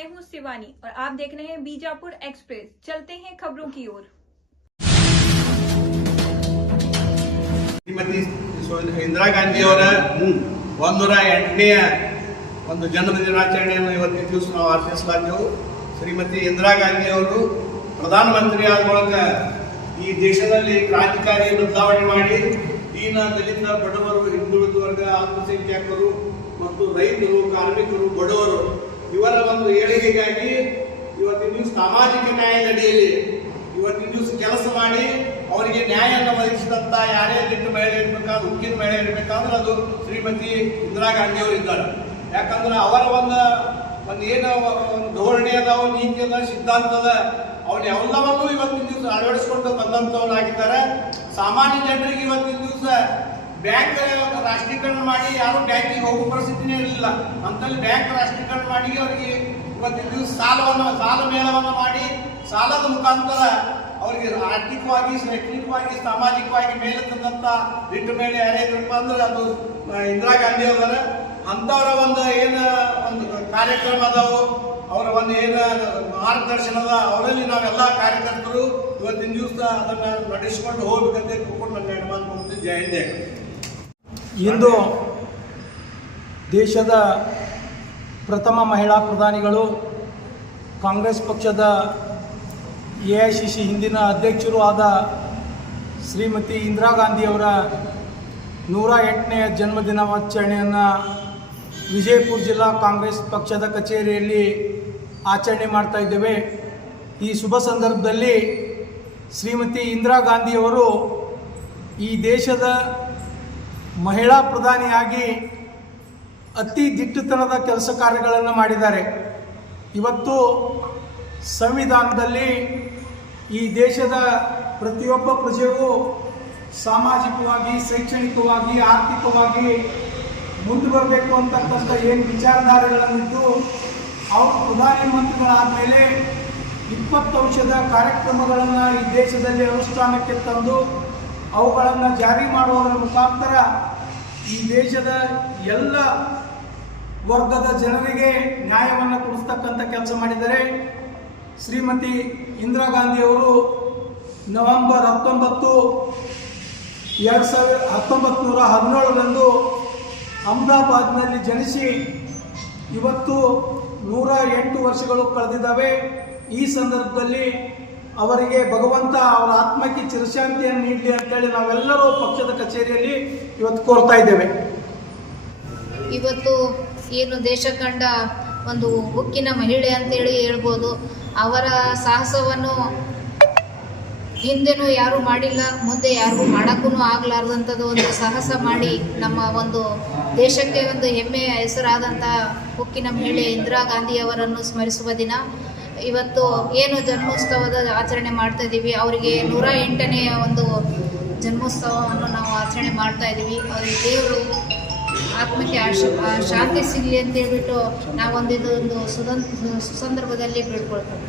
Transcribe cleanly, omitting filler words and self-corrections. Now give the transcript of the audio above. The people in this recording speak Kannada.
मैं हूं शिवानी और आप देख रहे हैं बीजापुर एक्सप्रेस। चलते हैं खबरों की ओर। श्रीमती इंदिरा गांधी ಅವರ 108ನೇ ಒಂದು ಜನ್ಮ ದಿನಾಚರಣೆಯನ್ನು ಇವತ್ತಿನ ದಿವಸ ನಾವು ಆಚರಿಸಲಾಗ್ತೇವೆ. ಶ್ರೀಮತಿ ಇಂದಿರಾ ಗಾಂಧಿ ಅವರು ಪ್ರಧಾನಮಂತ್ರಿ ಆದ ಮೂಲಕ ಈ ದೇಶದಲ್ಲಿ ಕ್ರಾಂತಿಕಾರಿ ಬದಲಾವಣೆ ಮಾಡಿ ದೀನ ದಲಿತ ಬಡವರು ಹಿಂದುಳಿದ ವರ್ಗ ಅಲ್ಪಸಂಖ್ಯಾತರು ಮತ್ತು ರೈತರು ಕಾರ್ಮಿಕರು ಬಡವರು ಇವರ ಒಂದು ಏಳಿಗೆಗಾಗಿ ಇವತ್ತಿನ ದಿವಸ ಸಾಮಾಜಿಕ ನ್ಯಾಯದ ಅಡಿಯಲ್ಲಿ ಇವತ್ತಿನ ದಿವಸ ಕೆಲಸ ಮಾಡಿ ಅವರಿಗೆ ನ್ಯಾಯವನ್ನು ಒದಗಿಸಿದಂತ ಯಾರೇ ದಿಟ್ಟ ಮಹಿಳೆ ಇರಬೇಕಾದ್ರೆ ಉಕ್ಕಿನ ಮಹಿಳೆ ಇರಬೇಕಾದ್ರೆ ಅದು ಶ್ರೀಮತಿ ಇಂದಿರಾ ಗಾಂಧಿ ಅವರು ಇದ್ದಾರೆ. ಯಾಕಂದ್ರೆ ಅವರ ಒಂದು ಏನು ಧೋರಣೆ ಅದಾವ, ನೀತಿ ಅದ, ಸಿದ್ಧಾಂತ ಅದ, ಅವನ್ನ ಎಲ್ಲವನ್ನೂ ಇವತ್ತಿನ ದಿವಸ ಅಳವಡಿಸಿಕೊಂಡು ಬಂದಂತವರಾಗಿದ್ದಾರೆ. ಸಾಮಾನ್ಯ ಜನರಿಗೆ ಇವತ್ತಿನ ದಿವಸ ಬ್ಯಾಂಕ್ ರಾಷ್ಟ್ರೀಕರಣ ಮಾಡಿ ಯಾರು ಬ್ಯಾಂಕಿಗೆ ಹೋಗೋ ಪರಿಸ್ಥಿತಿನೇ ಇರಲಿಲ್ಲ. ಅಂತಲ್ಲಿ ಬ್ಯಾಂಕ್ ರಾಷ್ಟ್ರೀಕರಣ ಮಾಡಿ ಅವರಿಗೆ ಇವತ್ತಿನ ದಿವಸ ಸಾಲ ಮೇಳವನ್ನು ಮಾಡಿ ಸಾಲದ ಮುಖಾಂತರ ಅವರಿಗೆ ಆರ್ಥಿಕವಾಗಿ, ಶೈಕ್ಷಣಿಕವಾಗಿ, ಸಾಮಾಜಿಕವಾಗಿ ಮೇಲೆ ತಂದಂತ ದಿಟ್ಟ ಮೇಲೆ ಯಾರೇ ಇದ್ರಪ್ಪ ಅಂದ್ರೆ ಅದು ಇಂದಿರಾ ಗಾಂಧಿ ಅವರ. ಅಂಥವರ ಒಂದು ಏನು ಒಂದು ಕಾರ್ಯಕ್ರಮ ಅದಾವು, ಅವರ ಒಂದು ಏನು ಮಾರ್ಗದರ್ಶನದ ಅವರಲ್ಲಿ ನಾವೆಲ್ಲ ಕಾರ್ಯಕರ್ತರು ಇವತ್ತಿನ ದಿವಸ ಅದನ್ನು ನಡೆಸಿಕೊಂಡು ಹೋಗ್ಬೇಕಂತ ತಿಳ್ಕೊಂಡು ನನ್ನ ಅನುಮಾನ ಬಂದು. ಜಯ ಹಿಂದ್. ಇಂದು ದೇಶದ ಪ್ರಥಮ ಮಹಿಳಾ ಪ್ರಧಾನಿಗಳು, ಕಾಂಗ್ರೆಸ್ ಪಕ್ಷದ AICC ಹಿಂದಿನ ಅಧ್ಯಕ್ಷರು ಆದ ಶ್ರೀಮತಿ ಇಂದಿರಾ ಗಾಂಧಿಯವರ 108ನೇ ಜನ್ಮದಿನಾಚರಣೆಯನ್ನು ವಿಜಯಪುರ ಜಿಲ್ಲಾ ಕಾಂಗ್ರೆಸ್ ಪಕ್ಷದ ಕಚೇರಿಯಲ್ಲಿ ಆಚರಣೆ ಮಾಡ್ತಾ ಇದ್ದೇವೆ. ಈ ಶುಭ ಸಂದರ್ಭದಲ್ಲಿ ಶ್ರೀಮತಿ ಇಂದಿರಾ ಗಾಂಧಿಯವರು ಈ ದೇಶದ ಮಹಿಳಾ ಪ್ರಧಾನಿಯಾಗಿ ಅತಿ ದಿಟ್ಟತನದ ಕೆಲಸ ಕಾರ್ಯಗಳನ್ನು ಮಾಡಿದ್ದಾರೆ. ಇವತ್ತು ಸಂವಿಧಾನದಲ್ಲಿ ಈ ದೇಶದ ಪ್ರತಿಯೊಬ್ಬ ಪ್ರಜೆಗೂ ಸಾಮಾಜಿಕವಾಗಿ, ಶೈಕ್ಷಣಿಕವಾಗಿ, ಆರ್ಥಿಕವಾಗಿ ಮುಂದೆ ಬರಬೇಕು ಅಂತಕ್ಕಂಥ ಏನು ವಿಚಾರಧಾರೆಗಳನ್ನಿದ್ದು ಅವರು ಪ್ರಧಾನಮಂತ್ರಿಗಳಾದ ಮೇಲೆ 20 ವರ್ಷದ ಕಾರ್ಯಕ್ರಮಗಳನ್ನು ಈ ದೇಶದಲ್ಲಿ ಅನುಷ್ಠಾನಕ್ಕೆ ತಂದು ಅವುಗಳನ್ನು ಜಾರಿ ಮಾಡುವುದರ ಮುಖಾಂತರ ಈ ದೇಶದ ಎಲ್ಲ ವರ್ಗದ ಜನರಿಗೆ ನ್ಯಾಯವನ್ನು ಕೊಡಿಸ್ತಕ್ಕಂಥ ಕೆಲಸ ಮಾಡಿದ್ದಾರೆ. ಶ್ರೀಮತಿ ಇಂದಿರಾ ಗಾಂಧಿಯವರು ನವೆಂಬರ್ 19, 1917ರಂದು ಅಹಮದಾಬಾದ್ನಲ್ಲಿ ಜನಿಸಿ ಇವತ್ತು 108 ವರ್ಷಗಳು ಕಳೆದಿದ್ದಾವೆ. ಈ ಸಂದರ್ಭದಲ್ಲಿ ಅವರಿಗೆ ಭಗವಂತ ಅವರ ಆತ್ಮಕ್ಕೆ ಚಿರಶಾಂತಿಯನ್ನು ನೀಡಲಿ ಅಂತೇಳಿ ನಾವೆಲ್ಲರೂ ಪಕ್ಷದ ಕಚೇರಿಯಲ್ಲಿ ಇವತ್ತು ಕೋರ್ತಾ ಇದ್ದೇವೆ. ಇವತ್ತು ಏನು ದೇಶ ಕಂಡ ಒಂದು ಉಕ್ಕಿನ ಮಹಿಳೆ ಅಂತೇಳಿ ಹೇಳ್ಬೋದು. ಅವರ ಸಾಹಸವನ್ನು ಹಿಂದೆನೂ ಯಾರೂ ಮಾಡಿಲ್ಲ, ಮುಂದೆ ಯಾರಿಗೂ ಮಾಡೋಕ್ಕೂ ಆಗಲಾರ್ದಂಥದ್ದು ಒಂದು ಸಾಹಸ ಮಾಡಿ ನಮ್ಮ ಒಂದು ದೇಶಕ್ಕೆ ಒಂದು ಹೆಮ್ಮೆಯ ಹೆಸರಾದಂಥ ಉಕ್ಕಿನ ಮಹಿಳೆ ಇಂದಿರಾ ಗಾಂಧಿಯವರನ್ನು ಸ್ಮರಿಸುವ ದಿನ ಇವತ್ತು. ಏನು ಜನ್ಮೋತ್ಸವದ ಆಚರಣೆ ಮಾಡ್ತಾ ಇದ್ದೀವಿ, ಅವರಿಗೆ 108ನೇ ಒಂದು ಜನ್ಮೋತ್ಸವವನ್ನು ನಾವು ಆಚರಣೆ ಮಾಡ್ತಾ ಇದ್ದೀವಿ. ಅವರಿಗೆ ದೇವರು ಆತ್ಮಕ್ಕೆ ಶಾಂತಿ ಸಿಗಲಿ ಅಂತೇಳ್ಬಿಟ್ಟು ನಾವೊಂದಿದು ಒಂದು ಸುಸಂದರ್ಭದಲ್ಲಿ ಬೇಡ್ಕೊಳ್ತೇವೆ.